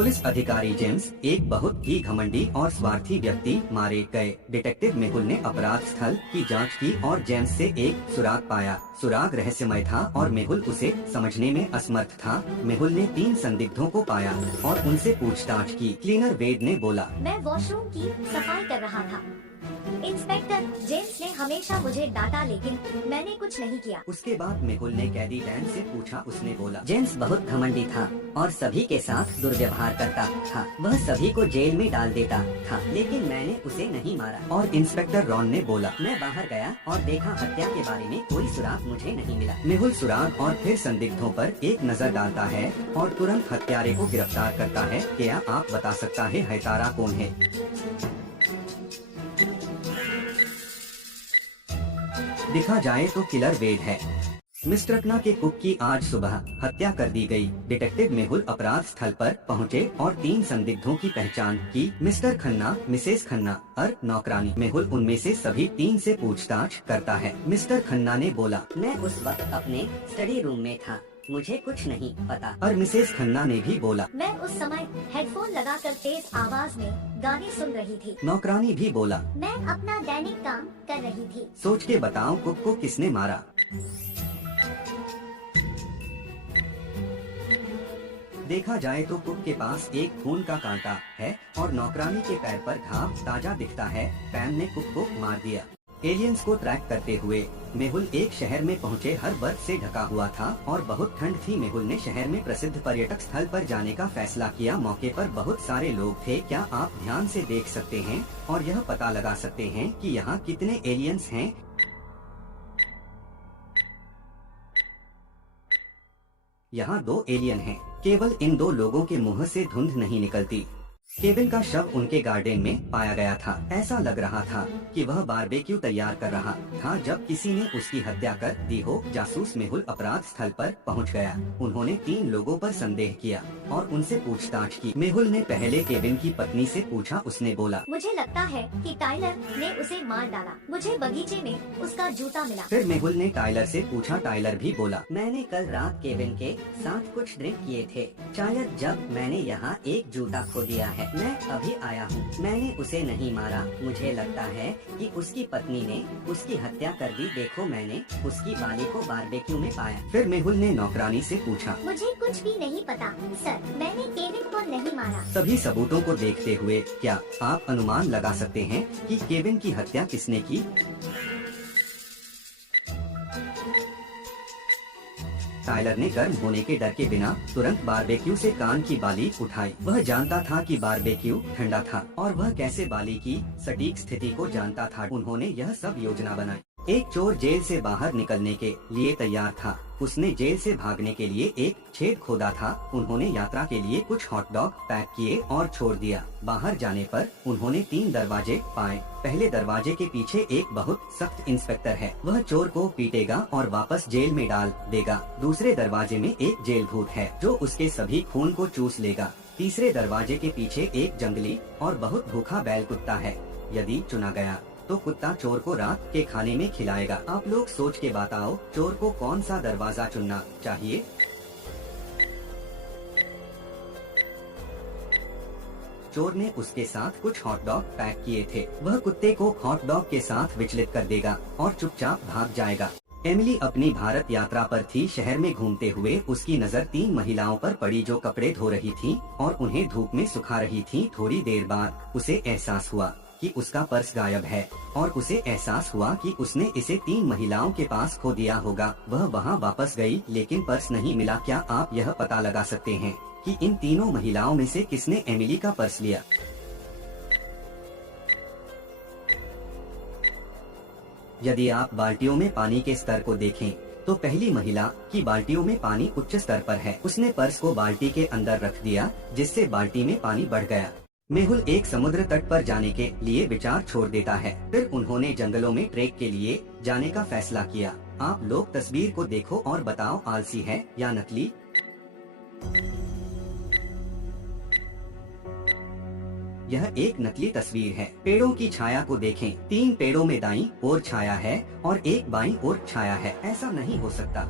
Police अधिकारी James, एक बहुत ही घमंडी और स्वार्थी व्यक्ति, मारे गए। डिटेक्टिव मेहुल ने अपराध स्थल की जांच की और जेम्स से एक सुराग पाया। सुराग रहस्यमय था और मेहुल उसे समझने में असमर्थ था। मेहुल ने 3 संदिग्धों को पाया और उनसे पूछताछ की। क्लीनर वेड ने बोला, मैं वॉशरूम की सफाई कर रहा था। इंस्पेक्टर जेम्स ने हमेशा मुझे डांटा, लेकिन मैंने कुछ नहीं किया। उसके बाद मेहुल ने कैदी डैन से पूछा। उसने बोला, जेम्स बहुत घमंडी था और सभी के साथ दुर्व्यवहार करता था। वह सभी को जेल में डाल देता था, लेकिन मैंने उसे नहीं मारा। और इंस्पेक्टर रॉन ने बोला, मैं बाहर गया और देखा हत्या के बारे में कोई सुराग मुझे नहीं मिला। मेहुल सुराग और फिर संदिग्धों पर एक नजर डालता है और तुरंत हत्यारे को गिरफ्तार करता है। क्या आप बता सकता है हत्यारा कौन है? दिखा जाए तो किलर वेड है। मिस्टर रत्ना के कुक की आज सुबह हत्या कर दी गई। डिटेक्टिव मेहुल अपराध स्थल पर पहुंचे और 3 संदिग्धों की पहचान की। मिस्टर खन्ना, मिसेस खन्ना और नौकरानी। मेहुल उनमें से सभी 3 से पूछताछ करता है। मिस्टर खन्ना ने बोला, मैं उस वक्त अपने स्टडी रूम में था, मुझे कुछ नहीं पता। और मिसेस खन्ना ने भी बोला, मैं उस समय हेडफोन लगाकर तेज आवाज में गाने सुन रही थी। नौकरानी भी बोला, मैं अपना दैनिक काम कर रही थी। सोच के बताओ कुक को किसने मारा? देखा जाए तो कुक के पास एक खून का कांटा है और नौकरानी के पैर पर घाव ताजा दिखता है। पैम ने कुक को मार दिया। एलियंस को ट्रैक करते हुए मेहुल एक शहर में पहुंचे। हर बर्फ से ढका हुआ था और बहुत ठंड थी। मेहुल ने शहर में प्रसिद्ध पर्यटक स्थल पर जाने का फैसला किया। मौके पर बहुत सारे लोग थे। क्या आप ध्यान से देख सकते हैं और यह पता लगा सकते हैं कि यहाँ कितने एलियंस हैं? यहाँ 2 एलियन हैं। केवल इन 2 लोगों के मुंह से धुंध नहीं निकलती। केविन का शव उनके गार्डन में पाया गया था। ऐसा लग रहा था कि वह बारबेक्यू तैयार कर रहा था जब किसी ने उसकी हत्या कर दी हो। जासूस मेहुल अपराध स्थल पर पहुंच गया। उन्होंने 3 लोगों पर संदेह किया और उनसे पूछताछ की। मेहुल ने पहले केविन की पत्नी से पूछा। उसने बोला, मुझे लगता है कि टाइलर ने उसे मार डाला। मुझे बगीचे में उसका जूता मिला। फिर मेहुल ने टाइलर से पूछा। टाइलर भी बोला, मैंने कल रात केविन के साथ कुछ ड्रिंक किए थे। शायद जब मैंने यहाँ एक जूता खो दिया है। मैं अभी आया हूँ। मैंने उसे नहीं मारा। मुझे लगता है कि उसकी पत्नी ने उसकी हत्या कर दी। देखो, मैंने उसकी बाली को बारबेक्यू में पाया। फिर मेहुल ने नौकरानी से पूछा, मुझे कुछ भी नहीं पता सर, मैंने केविन को नहीं मारा। सभी सबूतों को देखते हुए क्या आप अनुमान लगा सकते हैं कि केविन की हत्या किसने की? टाइलर ने गर्म होने के डर के बिना तुरंत बारबेक्यू से कान की बाली उठाई। वह जानता था कि बारबेक्यू ठंडा था और वह कैसे बाली की सटीक स्थिति को जानता था। उन्होंने यह सब योजना बनाई। एक चोर जेल से बाहर निकलने के लिए तैयार था। उसने जेल से भागने के लिए एक छेद खोदा था। उन्होंने यात्रा के लिए कुछ हॉट डॉग पैक किए और छोड़ दिया। बाहर जाने पर उन्होंने 3 दरवाजे पाए। पहले दरवाजे के पीछे एक बहुत सख्त इंस्पेक्टर है। वह चोर को पीटेगा और वापस जेल में डाल देगा। दूसरे दरवाजे में एक जेल भूत है जो उसके सभी खून को चूस लेगा। तीसरे दरवाजे के पीछे एक जंगली और बहुत भूखा बैल कुत्ता है। यदि चुना गया तो कुत्ता चोर को रात के खाने में खिलाएगा। आप लोग सोच के बताओ, चोर को कौन सा दरवाजा चुनना चाहिए? चोर ने उसके साथ कुछ हॉट डॉग पैक किए थे। वह कुत्ते को हॉट डॉग के साथ विचलित कर देगा और चुपचाप भाग जाएगा। एमिली अपनी भारत यात्रा पर थी। शहर में घूमते हुए उसकी नजर 3 महिलाओं पर पड़ी जो कपड़े धो रही थीं और उन्हें धूप में सुखा रही थीं। थोड़ी देर बाद उसे एहसास हुआ कि उसका पर्स गायब है और उसे एहसास हुआ कि उसने इसे 3 महिलाओं के पास खो दिया होगा। वह वहां वापस गई लेकिन पर्स नहीं मिला। क्या आप यह पता लगा सकते हैं कि इन तीनों महिलाओं में से किसने एमिली का पर्स लिया? यदि आप बाल्टियों में पानी के स्तर को देखें तो पहली महिला की बाल्टियों में पानी उच्च स्तर पर है। उसने पर्स को बाल्टी के अंदर रख दिया जिससे बाल्टी में पानी बढ़ गया। मेहुल एक समुद्र तट पर जाने के लिए विचार छोड़ देता है। फिर उन्होंने जंगलों में ट्रेक के लिए जाने का फैसला किया। आप लोग तस्वीर को देखो और बताओ, आलसी है या नकली? यह एक नकली तस्वीर है। पेड़ों की छाया को देखें। 3 पेड़ों में दाईं ओर छाया है और एक बाईं ओर छाया है। ऐसा नहीं हो सकता।